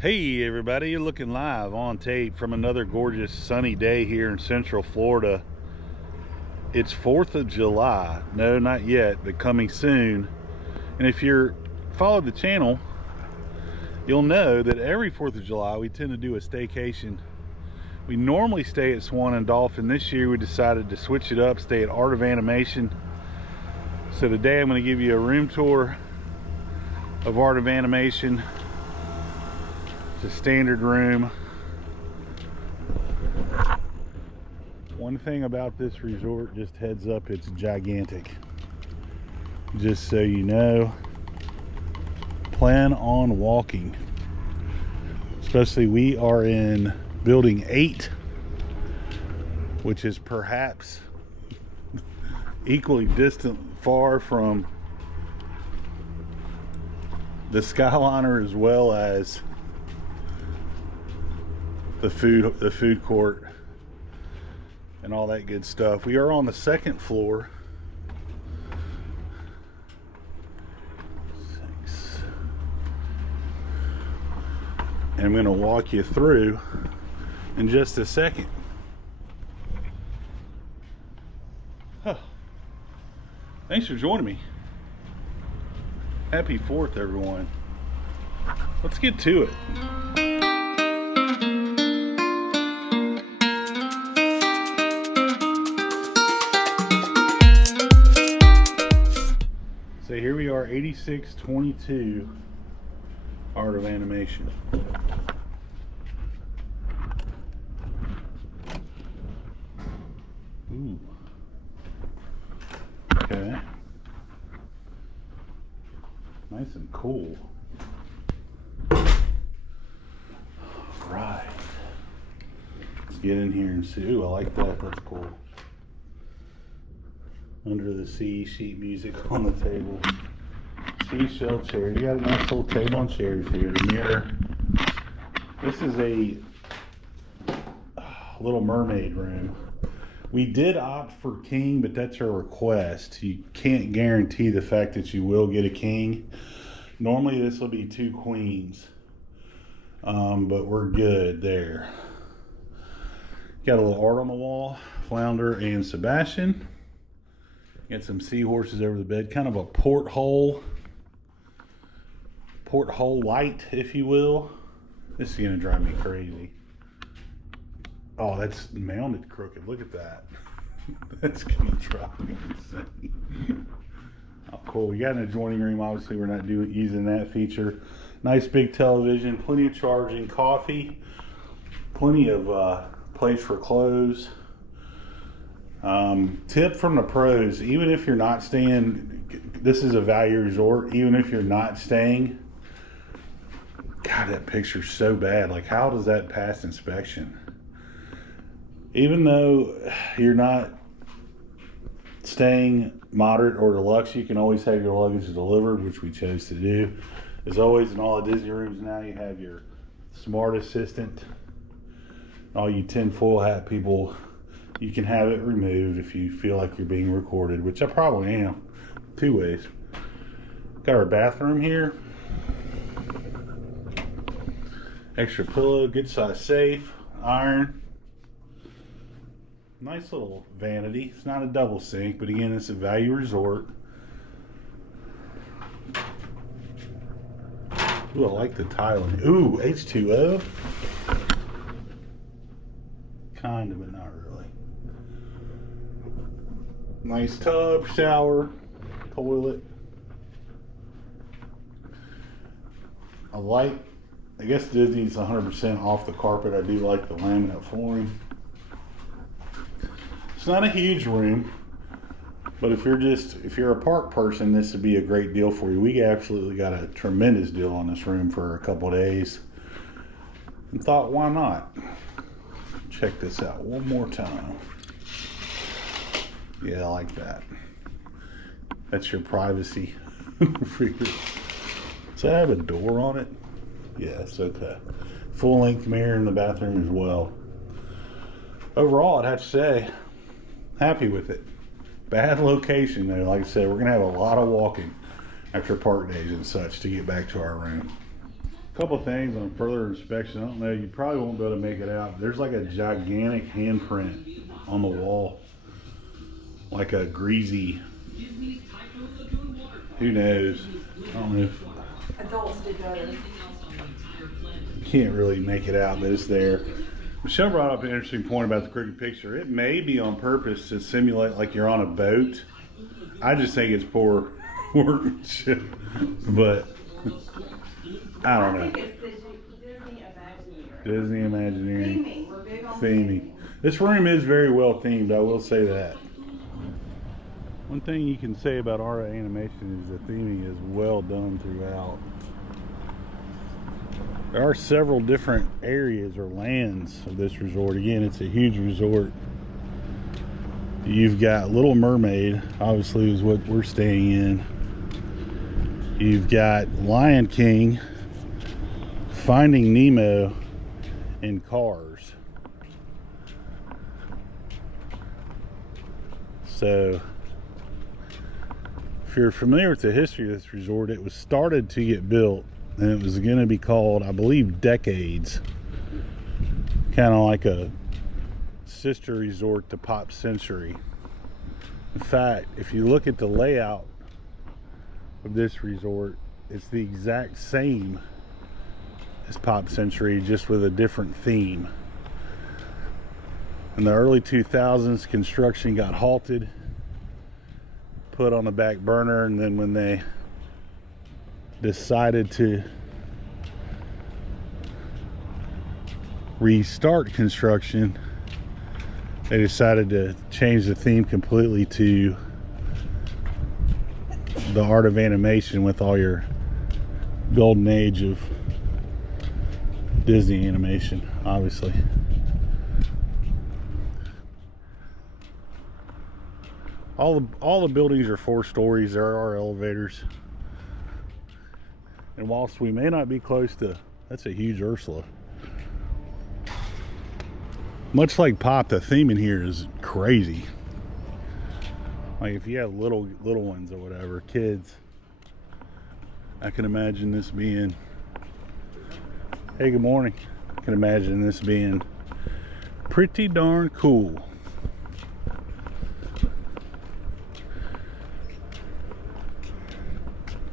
Hey everybody, you're looking live on tape from another gorgeous sunny day here in Central Florida. It's 4th of July. No, not yet, but coming soon. And if you're followed the channel, you'll know that every 4th of July we tend to do a staycation. We normally stay at Swan and Dolphin. This year we decided to switch it up, stay at Art of Animation. So today I'm going to give you a room tour of Art of Animation. It's a standard room. One thing about this resort, just heads up, it's gigantic. Just so you know, plan on walking. Especially we are in building 8, which is perhaps equally distant far from the Skyliner as well as the food court and all that good stuff. We are on the 2nd floor. 6. And I'm going to walk you through in just a second. Huh. Thanks for joining me. Happy 4th, everyone. Let's get to it. So here we are, 8622 Art of Animation. Ooh. Okay. Nice and cool. Right. Let's get in here and see. Ooh, I like that. That's cool. Under the sea, sheet music on the table. Seashell chairs. You got a nice little table and chairs here. The mirror. This is a Little Mermaid room. We did opt for king, but that's a request. You can't guarantee the fact that you will get a king. Normally this will be 2 queens, but we're good there. Got a little art on the wall. Flounder and Sebastian. Got some seahorses over the bed. Kind of a porthole light, if you will. This is gonna drive me crazy. Oh, that's mounted crooked. Look at that. That's gonna drive me insane. Oh, cool. We got an adjoining room. Obviously, we're not using that feature. Nice big television. Plenty of charging. Coffee. Plenty of place for clothes. Tip from the pros, even if you're not staying, this is a value resort, even if you're not staying, God, that picture's so bad. Like, how does that pass inspection? Even though you're not staying moderate or deluxe, you can always have your luggage delivered, which we chose to do. As always, in all the Disney rooms now, you have your smart assistant. All you tinfoil hat people, you can have it removed if you feel like you're being recorded, which I probably am. 2 ways. Got our bathroom here. Extra pillow, good size safe, iron. Nice little vanity. It's not a double sink, but again, it's a value resort. Ooh, I like the tiling. Ooh, H2O. Kind of, but not really. Nice tub, shower, toilet. I guess Disney's 100% off the carpet. I do like the laminate flooring. It's not a huge room, but if you're a park person, this would be a great deal for you. We absolutely got a tremendous deal on this room for a couple of days and thought, why not? Check this out one more time. Yeah, I like that. That's your privacy. Does that have a door on it? Yes, okay. Full length mirror in the bathroom as well. Overall, I'd have to say, happy with it. Bad location though. Like I said, we're gonna have a lot of walking after park days and such to get back to our room. Couple things on further inspection. I don't know, you probably won't be able to make it out. There's like a gigantic handprint on the wall. Like a greasy, who knows? I don't know if Adults do better. can't really make it out, but it's there. Michelle brought up an interesting point about the crooked picture. It may be on purpose to simulate like you're on a boat. I just think it's poor workmanship, but I don't know. I think it's Disney Imagineering. Disney Imagineering. Theming. We're big on Theming. This room is very well themed, I will say that. One thing you can say about Art Animation is the theming is well done throughout. There are several different areas or lands of this resort. Again, it's a huge resort. You've got Little Mermaid, obviously is what we're staying in. You've got Lion King, Finding Nemo, and Cars. So, if you're familiar with the history of this resort, it was started to get built, and it was going to be called, I believe, Decades. Kind of like a sister resort to Pop Century. In fact, if you look at the layout of this resort, it's the exact same as Pop Century, just with a different theme. In the early 2000s, construction got halted, put on the back burner, and then when they decided to restart construction, they decided to change the theme completely to the art of animation with all your golden age of Disney animation, obviously. All the buildings are 4 stories. There are elevators. And whilst we may not be close to, that's a huge Ursula. Much like Pop, the theme in here is crazy. Like if you have little ones or whatever, kids, I can imagine this being, hey, good morning. I can imagine this being pretty darn cool.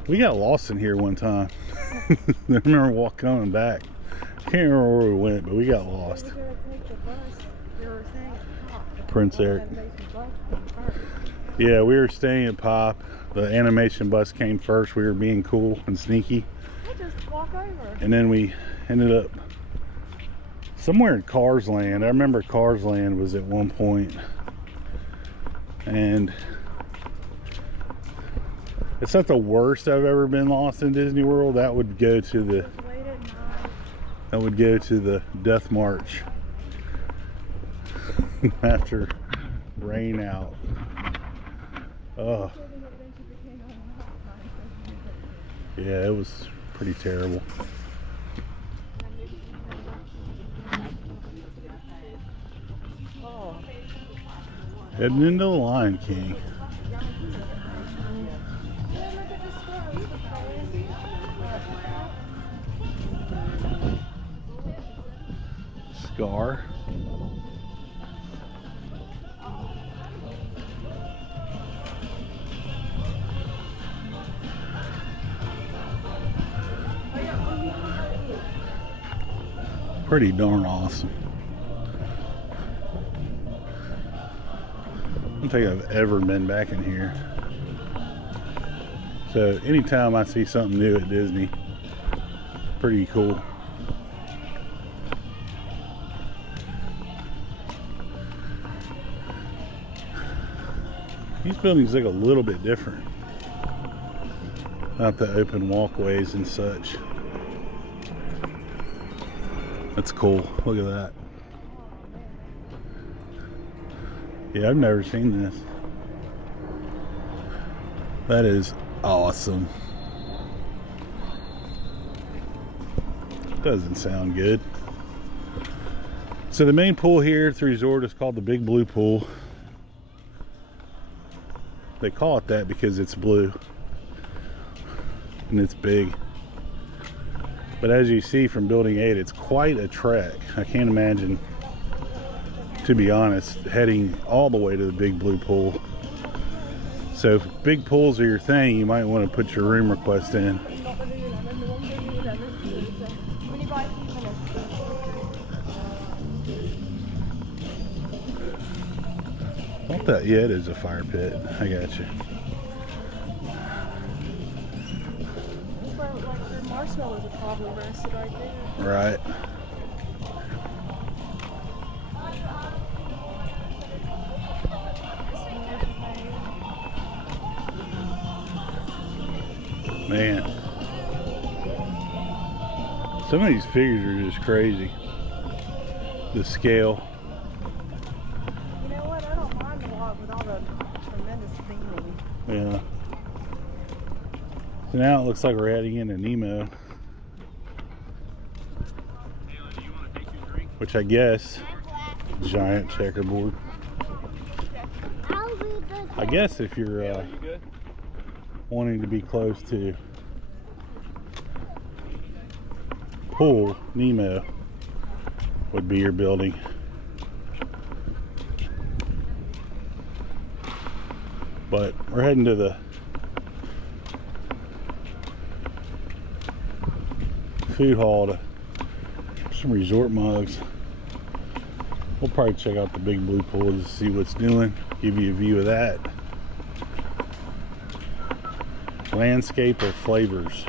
We got lost in here one time. I remember coming back. Can't remember where we went, but we got lost. We're gonna take the bus. You were saying at Pop. Prince Eric. Animation bus came first. Yeah, we were staying at Pop. The animation bus came first. We were being cool and sneaky. We'll just walk over. And then we ended up somewhere in Cars Land. I remember Cars Land was at one point. And it's not the worst I've ever been lost in Disney World. That would go to the Death March after rain out. Oh, yeah, it was pretty terrible. Heading into the Lion King. Scar. Pretty darn awesome. I don't think I've ever been back in here. So anytime I see something new at Disney, pretty cool. These buildings look a little bit different. Not the open walkways and such. That's cool. Look at that. Yeah, I've never seen this. That is awesome. Doesn't sound good. So the main pool here at the resort is called the Big Blue Pool. They call it that because it's blue and it's big. But as you see from Building 8, it's quite a trek. I can't imagine, to be honest, heading all the way to the Big Blue Pool. So if big pools are your thing, you might want to put your room request in. Not that yet is a fire pit. I got you. That's where like the marshmallows are probably roasted right there. Right. Man, some of these figures are just crazy. The scale. You know what? I don't mind a lot with all the tremendous theming. Yeah. So now it looks like we're adding in a Nemo, which I guess giant checkerboard. I guess if you're wanting to be close to pool, Nemo would be your building. But we're heading to the food hall to some resort mugs. We'll probably check out the Big Blue Pool to see what's doing, give you a view of that. Landscape of Flavors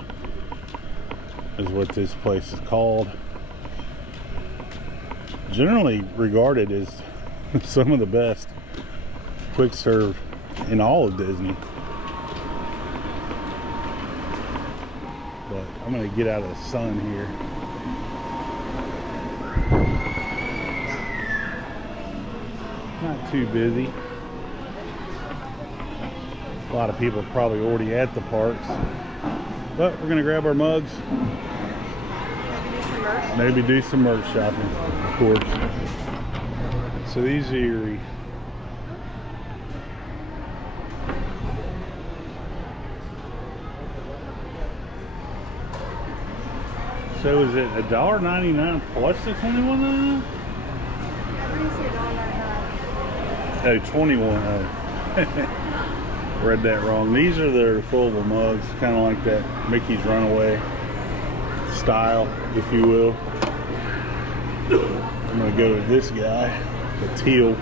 is what this place is called. Generally regarded as some of the best quick serve in all of Disney. But I'm gonna get out of the sun here. Not too busy. A lot of people are probably already at the parks, but we're gonna grab our mugs, maybe do some merch shopping, of course. So these are your so is it $1.99 plus the $21.99? Oh, 21. Oh. Read that wrong. These are the refillable mugs, kind of like that Mickey's Runaway style, if you will. I'm gonna go with this guy, the teal. Ooh,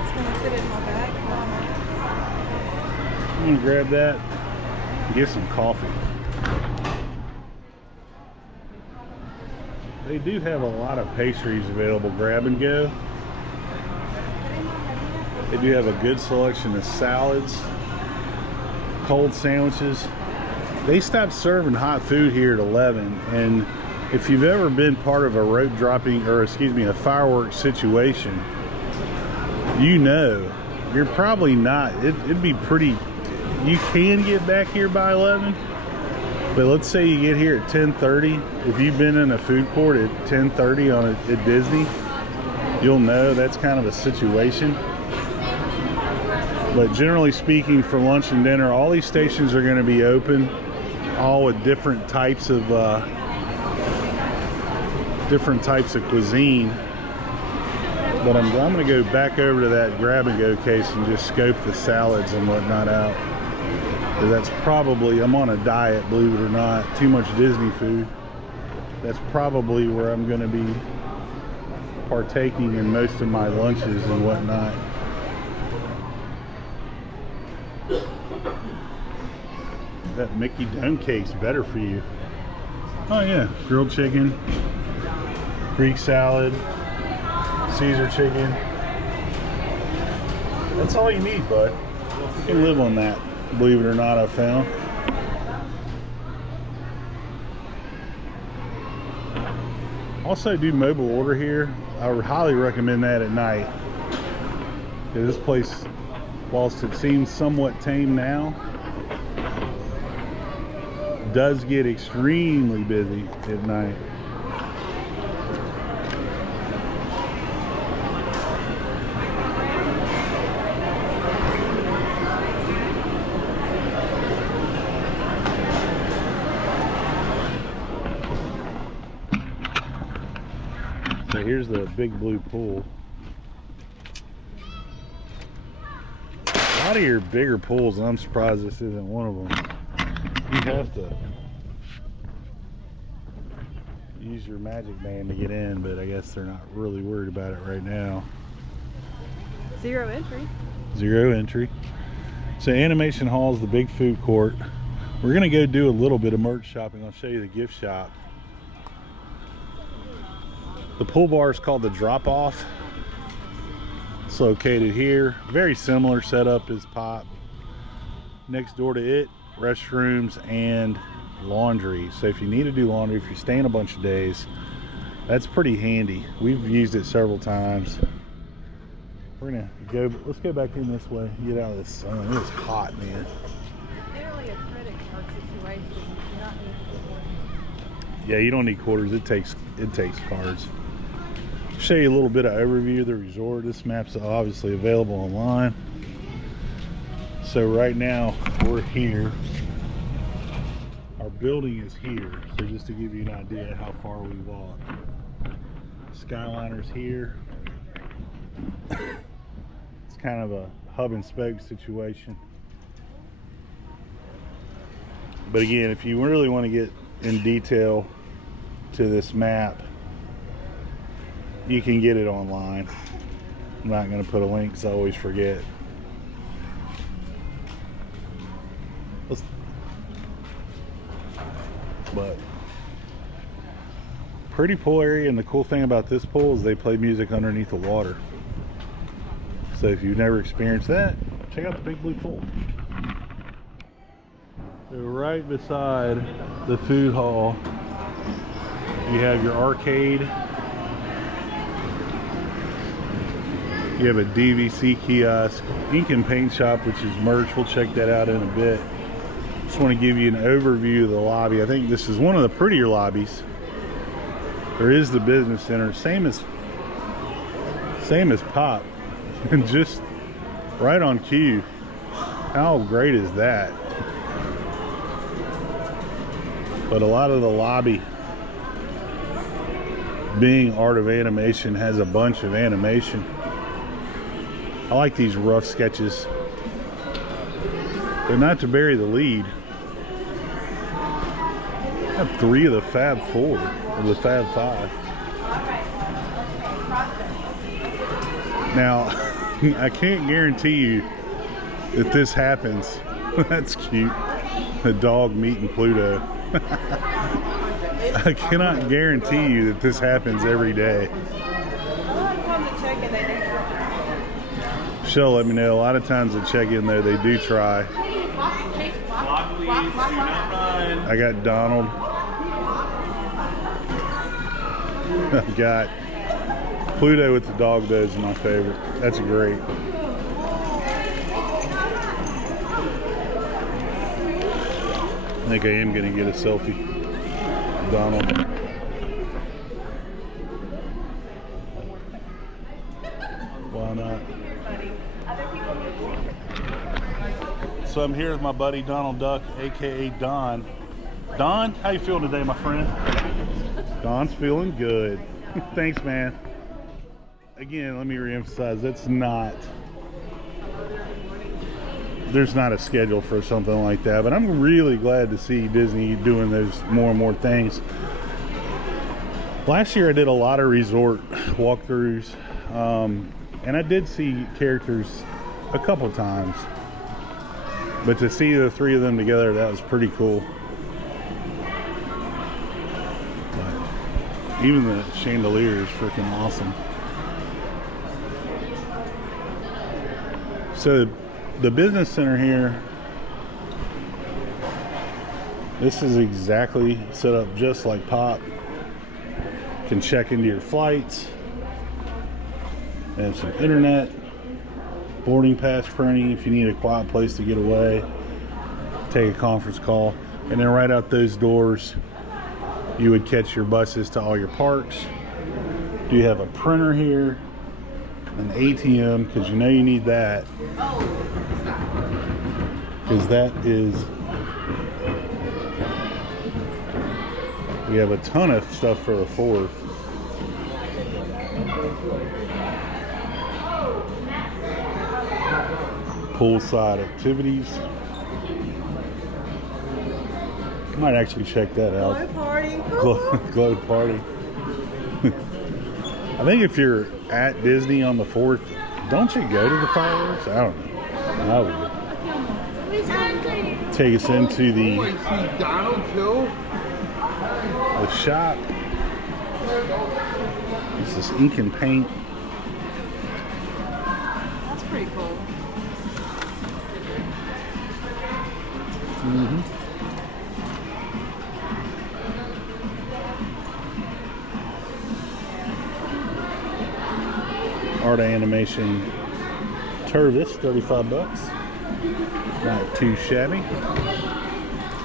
it's gonna fit in my bag. I'm gonna grab that and get some coffee. They do have a lot of pastries available, grab and go. They do have a good selection of salads, cold sandwiches. They stopped serving hot food here at 11, and if you've ever been part of a rope dropping, or excuse me, a fireworks situation, you know, you're probably not, it'd be pretty, you can get back here by 11. But let's say you get here at 10:30. If you've been in a food court at 10:30 at Disney, you'll know that's kind of a situation. But generally speaking, for lunch and dinner, all these stations are going to be open, all with different types of cuisine. But I'm going to go back over to that grab and go case and just scope the salads and whatnot out. That's probably, I'm on a diet, believe it or not, too much Disney food. That's probably where I'm going to be partaking in most of my lunches and whatnot. That Mickey Dome cake's better for you. Oh yeah, grilled chicken, Greek salad, Caesar chicken. That's all you need, bud. You can live on that. Believe it or not, I found. Also do mobile order here. I would highly recommend that at night. This place, whilst it seems somewhat tame now, does get extremely busy at night. here's the big blue pool. A lot of your bigger pools, and I'm surprised this isn't one of them. You have to use your magic band to get in, but I guess they're not really worried about it right now. 0 entry. 0 entry. So Animation Hall is the big food court. We're gonna go do a little bit of merch shopping. I'll show you the gift shop. The pool bar is called the Drop Off. It's located here. Very similar setup as Pop. Next door to it, restrooms and laundry. So if you need to do laundry, if you're staying a bunch of days, that's pretty handy. We've used it several times. We're gonna go, let's go back in this way, get out of this sun. It's hot, man. Generally a credit card situation. You do not need to. Yeah, you don't need quarters. It takes cards. Show you a little bit of overview of the resort. This map's obviously available online. So right now we're here. Our building is here. So just to give you an idea how far we walk. Skyliner's here. It's kind of a hub and spoke situation. But again, if you really want to get in detail to this map, you can get it online. I'm not going to put a link because I always forget. But pretty pool area, and the cool thing about this pool is they play music underneath the water. So if you've never experienced that, check out the big blue pool. So right beside the food hall, you have your arcade. You have a DVC kiosk, ink and paint shop, which is merch. We'll check that out in a bit. Just want to give you an overview of the lobby. I think this is one of the prettier lobbies. There is the business center, same as Pop, and just right on cue. How great is that? But a lot of the lobby, being Art of Animation, has a bunch of animation. I like these rough sketches. But not to bury the lead, I have 3 of the Fab 4, or the Fab 5. Now, I can't guarantee you that this happens. That's cute. The dog meeting Pluto. I cannot guarantee you that this happens every day. She'll let me know. A lot of times at check-in though, they do try. I got Donald. I've got Pluto with the dog. Those are my favorite. That's great. I think I am going to get a selfie. Donald. Why not? So I'm here with my buddy Donald Duck, aka Don. Don, how you feeling today, my friend? Don's feeling good. Thanks, man. Again, let me reemphasize, there's not a schedule for something like that, but I'm really glad to see Disney doing those more and more things. Last year I did a lot of resort walkthroughs, and I did see characters a couple times, but to see the 3 of them together, that was pretty cool. But even the chandelier is freaking awesome. So the business center here, this is exactly set up just like Pop. You can check into your flights, and some internet, boarding pass printing if you need a quiet place to get away, take a conference call, and then right out those doors you would catch your buses to all your parks. Do you have a printer here, an ATM, because you know you need that, because that is, we have a ton of stuff for the 4th. Poolside activities. Might actually check that out. Glow party. Glow party. I think if you're at Disney on the 4th, don't you go to the fireworks? I don't know. I would. Take us into the shop. This is ink and paint. That's pretty cool. Art Animation Tervis, 35 bucks. Not too shabby.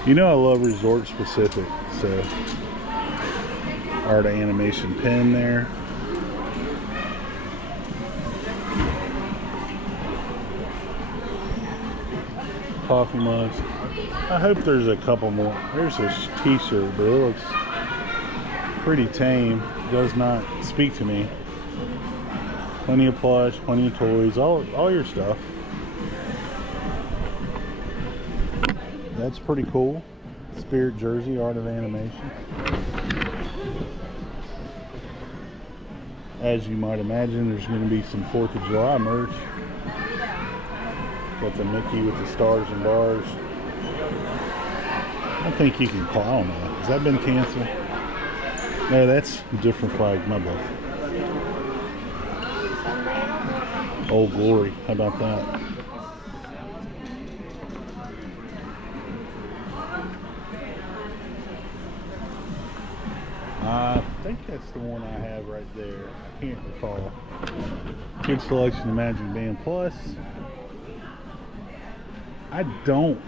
You know I love resort specific, so Art Animation pen there. Coffee mugs. I hope there's a couple more. There's a t-shirt, but it looks pretty tame. Does not speak to me. Plenty of plush, plenty of toys, all your stuff. That's pretty cool. Spirit jersey, Art of Animation. As you might imagine, there's going to be some 4th of July merch. Got the Mickey with the stars and bars. I think you can call, I don't know. Has that been canceled? No, that's a different flag, my bad. Old Glory, how about that? I think that's the one I have right there. I can't recall. Good selection of Magic Band Plus. I don't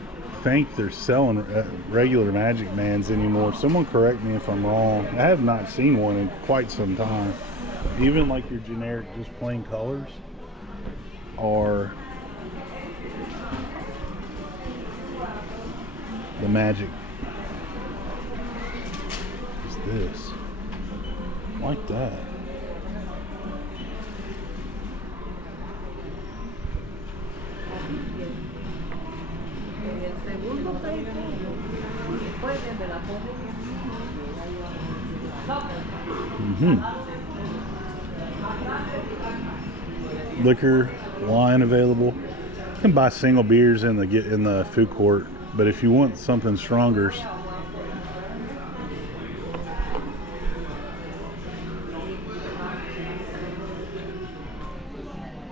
think they're selling regular Magic Bands anymore. Someone correct me if I'm wrong. I have not seen one in quite some time. Even like your generic, just plain colors, are the Magic. What's this? Like that. Liquor line available. You can buy single beers in the food court, but if you want something stronger,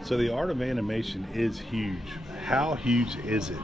so the Art of Animation is huge. How huge is it?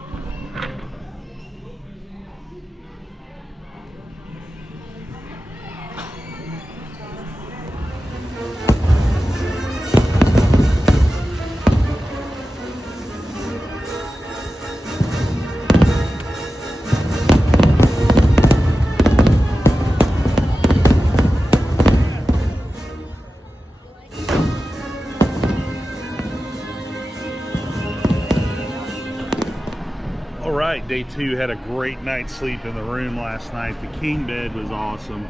Alright, day 2, had a great night's sleep in the room last night. The king bed was awesome.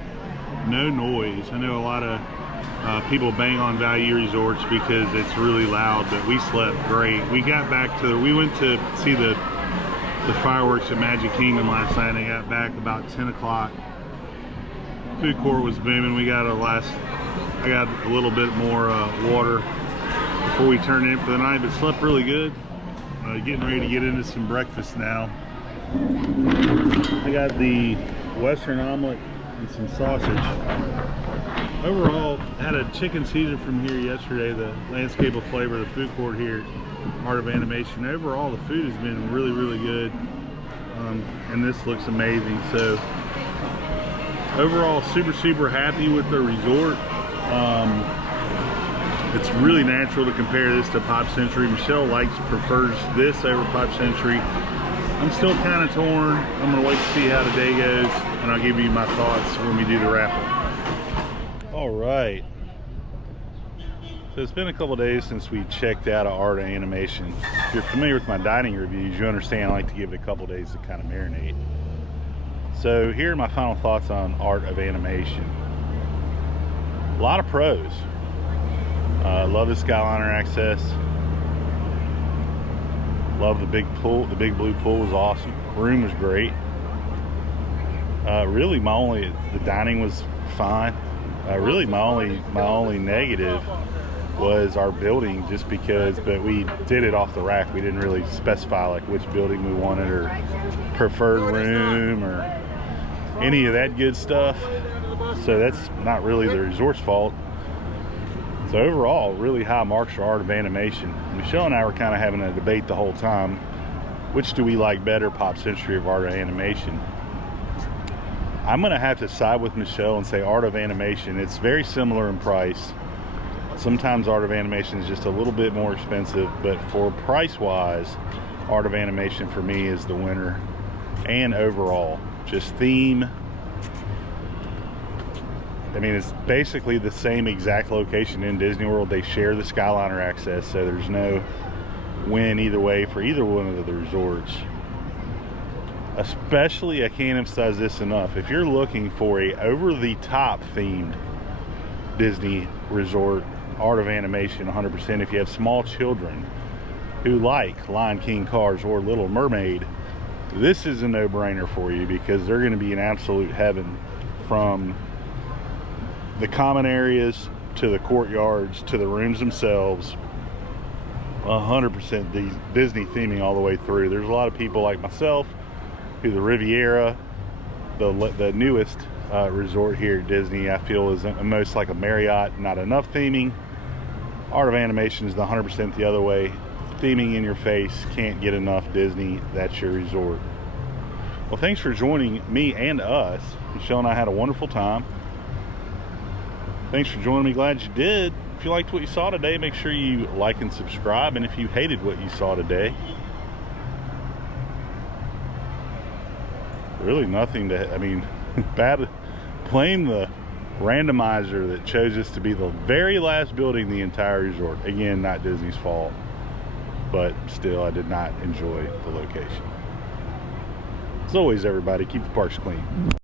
No noise. I know a lot of people bang on Value Resorts because it's really loud, but we slept great. We got back to, we went to see the fireworks at Magic Kingdom last night, and I got back about 10 o'clock. Food court was booming. I got a little bit more water before we turned in for the night, but slept really good. Getting ready to get into some breakfast now. I got the Western omelet and some sausage. Overall, had a chicken Caesar from here yesterday, the Landscape of Flavor, the food court here at Art of Animation. Overall, the food has been really, really good. And this looks amazing. So overall, super happy with the resort. It's really natural to compare this to Pop Century. Michelle prefers this over Pop Century. I'm still kind of torn. I'm gonna wait to see how the day goes, and I'll give you my thoughts when we do the wrap-up. All right. So it's been a couple days since we checked out Art of Animation. If you're familiar with my dining reviews, you understand I like to give it a couple days to kind of marinate. So here are my final thoughts on Art of Animation. A lot of pros. Love the Skyliner access. Love the big pool. The big blue pool was awesome. Room was great. Really, the dining was fine. Really, my only negative was our building, just because, but we did it off the rack. We didn't really specify like which building we wanted or preferred room or any of that good stuff. So that's not really the resort's fault. So overall, really high marks for Art of Animation. Michelle and I were kind of having a debate the whole time. Which do we like better, Pop Century or Art of Animation? I'm gonna have to side with Michelle and say Art of Animation. It's very similar in price. Sometimes Art of Animation is just a little bit more expensive, but for price-wise, Art of Animation for me is the winner. And overall, just theme. I mean, it's basically the same exact location in Disney World. They share the Skyliner access, so there's no win either way for either one of the resorts. Especially, I can't emphasize this enough, if you're looking for a over-the-top themed Disney resort, Art of Animation 100%. If you have small children who like Lion King, Cars, or Little Mermaid, this is a no-brainer for you, because they're going to be in absolute heaven, from the common areas to the courtyards to the rooms themselves. 100% Disney theming all the way through. There's a lot of people like myself who the Riviera, the newest resort here at Disney, I feel is most like a Marriott, not enough theming. Art of Animation is the 100% the other way. Theming in your face, can't get enough Disney. That's your resort. Well, thanks for joining me and us. Michelle and I had a wonderful time. Thanks for joining me. Glad you did. If you liked what you saw today, make sure you like and subscribe. And if you hated what you saw today, really nothing to, I mean, blame the randomizer that chose this to be the very last building in the entire resort. Again, not Disney's fault, but still, I did not enjoy the location. As always, everybody, keep the parks clean.